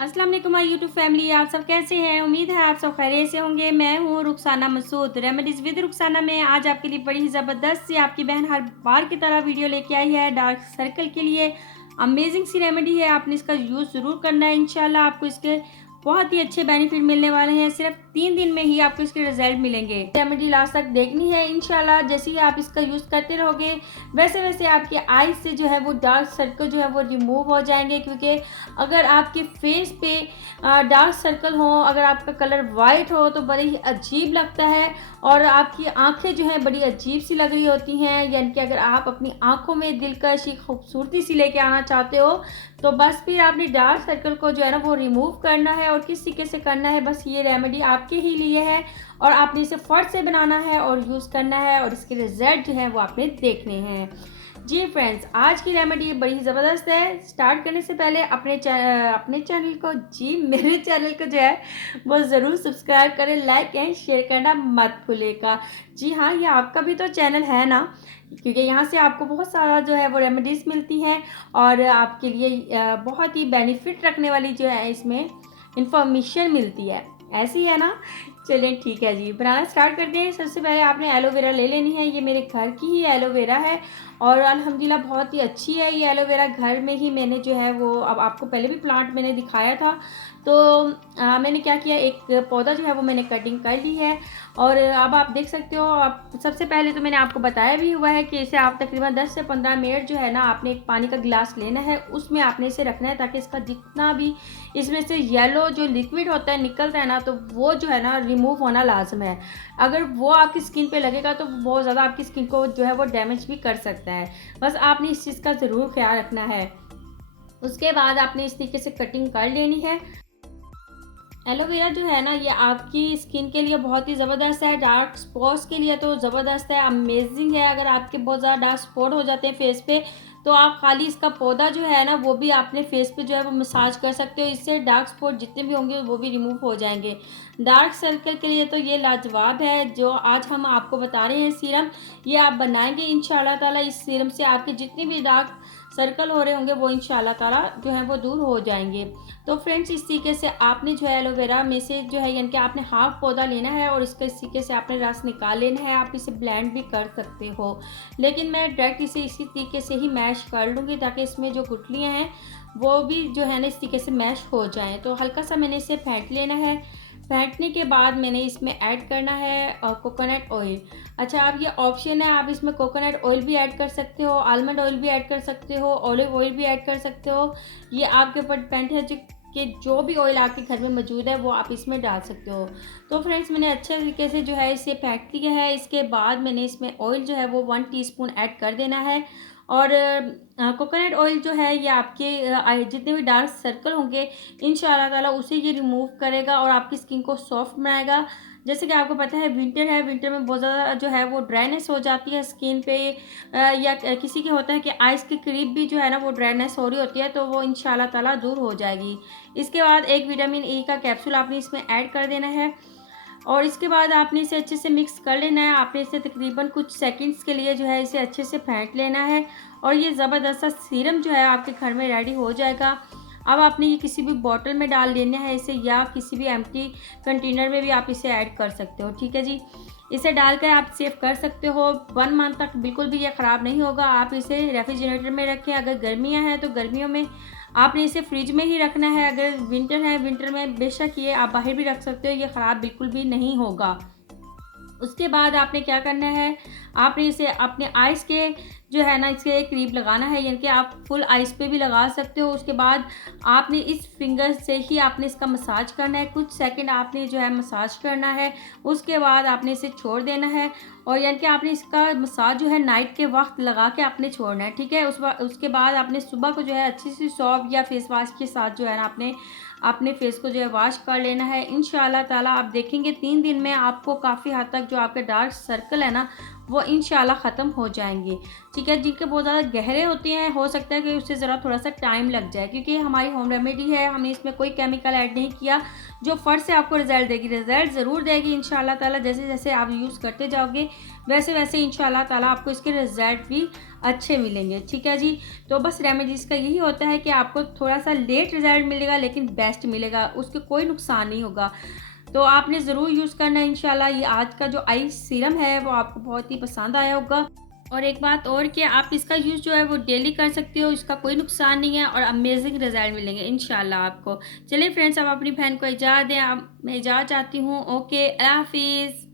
अस्सलाम वालेकुम my YouTube family. आप सब कैसे हैं? उम्मीद है आप सब खैरियत से होंगे। मैं हूँ रुखसाना मसूद, रेमेडीज़ विद रुखसाना में आज आपके लिए बड़ी ज़बरदस्त सी आपकी बहन हर बार की तरह वीडियो लेके आई है। डार्क सर्कल के लिए अमेजिंग सी रेमेडी है, आपने इसका यूज़ ज़रूर करना है। इंशाल्लाह आपको इसके बहुत ही अच्छे बेनिफिट मिलने वाले हैं। सिर्फ 3 दिन में ही आपको इसके रिजल्ट मिलेंगे। रेमेडी लास्ट तक देखनी है। इंशाल्लाह जैसे ही आप इसका यूज़ करते रहोगे वैसे वैसे आपकी आईज से जो है वो डार्क सर्कल जो है वो रिमूव हो जाएंगे। क्योंकि अगर आपके फेस पे डार्क सर्कल हो, अगर आपका कलर वाइट हो तो बड़े ही अजीब लगता है और आपकी आंखें जो हैं बड़ी अजीब सी लग रही होती हैं। यानी कि अगर आप अपनी आंखों में दिलकश खूबसूरती सी लेके आना चाहते हो तो बस फिर आपने डार्क सर्कल को जो है ना वो रिमूव करना है। और किस तरीके से करना है, बस ये रेमेडी आपके ही लिए है और आपने इसे फट से बनाना है और यूज़ करना है और इसके रिजल्ट जो हैं वो आपने देखने हैं। जी फ्रेंड्स, आज की रेमेडी बड़ी ज़बरदस्त है। स्टार्ट करने से पहले अपने चैनल को, जी मेरे चैनल को जो है वो ज़रूर सब्सक्राइब करें, लाइक एंड शेयर करना मत भूलिएगा। जी हाँ, ये आपका भी तो चैनल है ना, क्योंकि यहाँ से आपको बहुत सारा जो है वो रेमेडीज़ मिलती हैं और आपके लिए बहुत ही बेनिफिट रखने वाली जो है इसमें इंफॉर्मेशन मिलती है। ऐसी है ना? चलिए ठीक है जी, बनाना स्टार्ट करते हैं। सबसे पहले आपने एलोवेरा ले लेनी है। ये मेरे घर की ही एलोवेरा है और अल्हम्दुलिल्लाह बहुत ही अच्छी है ये एलोवेरा। घर में ही मैंने जो है वो, अब आपको पहले भी प्लांट मैंने दिखाया था, तो मैंने क्या किया, एक पौधा जो है वो मैंने कटिंग कर ली है और अब आप देख सकते हो। आप सबसे पहले तो मैंने आपको बताया भी हुआ है कि इसे आप तकरीबन 10 से 15 मिनट जो है ना, आपने एक पानी का गिलास लेना है, उसमें आपने इसे रखना है ताकि इसका जितना भी इसमें से येलो जो लिक्विड होता है निकलता है ना, तो वो जो है ना रिमूव होना लाजम है। अगर वो आपकी स्किन पे लगेगा तो बहुत ज़्यादा आपकी स्किन को जो है वो डैमेज भी कर सकता है। बस आपने इस चीज़ का ज़रूर ख्याल रखना है। उसके बाद आपने इस तरीके से कटिंग कर लेनी है। एलोवेरा जो है ना, ये आपकी स्किन के लिए बहुत ही ज़बरदस्त है। डार्क स्पॉट्स के लिए तो ज़बरदस्त है, अमेजिंग है। अगर आपके बहुत ज़्यादा डार्क स्पॉट हो जाते हैं फेस पे, तो आप खाली इसका पौधा जो है ना वो भी अपने फेस पे जो है वो मसाज कर सकते हो। इससे डार्क स्पॉट जितने भी होंगे वो भी रिमूव हो जाएंगे। डार्क सर्कल के लिए तो ये लाजवाब है जो आज हम आपको बता रहे हैं सीरम। ये आप बनाएंगे इंशाल्लाह ताला। इस सीरम से आपके जितने भी डार्क सर्कल हो रहे होंगे वो इंशाल्लाह ताला जो है वो दूर हो जाएंगे। तो फ्रेंड्स, इस तरीके से आपने जो है एलोवेरा में से जो है, यानी कि आपने हाफ पौधा लेना है और इसका इस तरीके से आपने रस निकाल लेना है। आप इसे ब्लेंड भी कर सकते हो, लेकिन मैं डायरेक्ट इसे इसी तरीके से ही मैश कर लूँगी ताकि इसमें जो गुठलियाँ हैं वो भी जो है ना इस तरीके से मैश हो जाएँ। तो हल्का सा मैंने इसे फेंट लेना है। फेंटने के बाद मैंने इसमें ऐड करना है कोकोनट ऑयल। अच्छा, अब ये ऑप्शन है, आप इसमें कोकोनट ऑयल भी ऐड कर सकते हो, आलमंड ऑयल भी ऐड कर सकते हो, ऑलिव ऑयल भी ऐड कर सकते हो। ये आपके ऊपर डिपेंड है कि जो भी ऑयल आपके घर में मौजूद है वो आप इसमें डाल सकते हो। तो फ्रेंड्स, मैंने अच्छे तरीके से जो है इसे फेंट लिया है। इसके बाद मैंने इसमें ऑयल जो है वो 1 टीस्पून ऐड कर देना है और कोकोनट ऑयल जो है ये आपके जितने भी डार्क सर्कल होंगे इंशाल्लाह ताला उसे ये रिमूव करेगा और आपकी स्किन को सॉफ्ट बनाएगा। जैसे कि आपको पता है विंटर है, विंटर में बहुत ज़्यादा जो है वो ड्राइनेस हो जाती है स्किन पे, या किसी के होता है कि आइज़ के करीब भी जो है ना वो ड्राइनेस हो रही होती है, तो वो इंशाल्लाह ताला दूर हो जाएगी। इसके बाद एक विटामिन ई का कैप्सूल आपने इसमें ऐड कर देना है और इसके बाद आपने इसे अच्छे से मिक्स कर लेना है। आपने इसे तकरीबन कुछ सेकंड्स के लिए जो है इसे अच्छे से फेंट लेना है और ये ज़बरदस्त सा सीरम जो है आपके घर में रेडी हो जाएगा। अब आपने ये किसी भी बॉटल में डाल लेना है इसे, या किसी भी एम्प्टी कंटेनर में भी आप इसे ऐड कर सकते हो। ठीक है जी, इसे डालकर आप सेव कर सकते हो 1 मंथ तक, बिल्कुल भी ये ख़राब नहीं होगा। आप इसे रेफ्रिजरेटर में रखें। अगर गर्मियाँ हैं तो गर्मियों में आपने इसे फ्रिज में ही रखना है। अगर विंटर है, विंटर में बेशक ये आप बाहर भी रख सकते हो, ये ख़राब बिल्कुल भी नहीं होगा। उसके बाद आपने क्या करना है, आपने इसे अपने आइज़ के जो है ना इसके करीब लगाना है, यानी कि आप फुल आइज़ पे भी लगा सकते हो। उसके बाद आपने इस फिंगर से ही आपने इसका मसाज करना है, कुछ सेकंड आपने जो है मसाज करना है। उसके बाद आपने इसे छोड़ देना है और यानी कि आपने इसका मसाज जो है नाइट के वक्त लगा के आपने छोड़ना है। ठीक है, उसके बाद आपने सुबह को जो है अच्छी सी सॉप या फेस वॉश के साथ जो है ना आपने अपने फेस को जो है वॉश कर लेना है। इंशाल्लाह ताला आप देखेंगे 3 दिन में आपको काफ़ी हद तक जो आपके डार्क सर्कल है ना वो इंशाल्लाह ख़त्म हो जाएंगे। ठीक है, जिनके बहुत ज़्यादा गहरे होते हैं हो सकता है कि उससे ज़रा थोड़ा सा टाइम लग जाए, क्योंकि हमारी होम रेमेडी है, हमने इसमें कोई केमिकल ऐड नहीं किया जो फट से आपको रिजल्ट देगी। रिजल्ट ज़रूर देगी इंशाल्लाह ताला। जैसे जैसे आप यूज़ करते जाओगे वैसे वैसे इंशाल्लाह ताला आपको इसके रिज़ल्ट भी अच्छे मिलेंगे। ठीक है जी। तो बस रेमेडीज़ का यही होता है कि आपको थोड़ा-सा लेट रिज़ल्ट मिलेगा लेकिन बेस्ट मिलेगा, उसके कोई नुकसान नहीं होगा। तो आपने ज़रूर यूज़ करना है इंशाल्लाह। ये आज का जो आई सीरम है वो आपको बहुत ही पसंद आया होगा। और एक बात और कि आप इसका यूज़ जो है वो डेली कर सकते हो, इसका कोई नुकसान नहीं है और अमेज़िंग रिज़ल्ट मिलेंगे इंशाल्लाह आपको। चलिए फ्रेंड्स, अब अपनी बहन को इजाज़त दें, अब मैं इजाज़त चाहती हूँ। ओके, अल्लाह हाफ़िज़।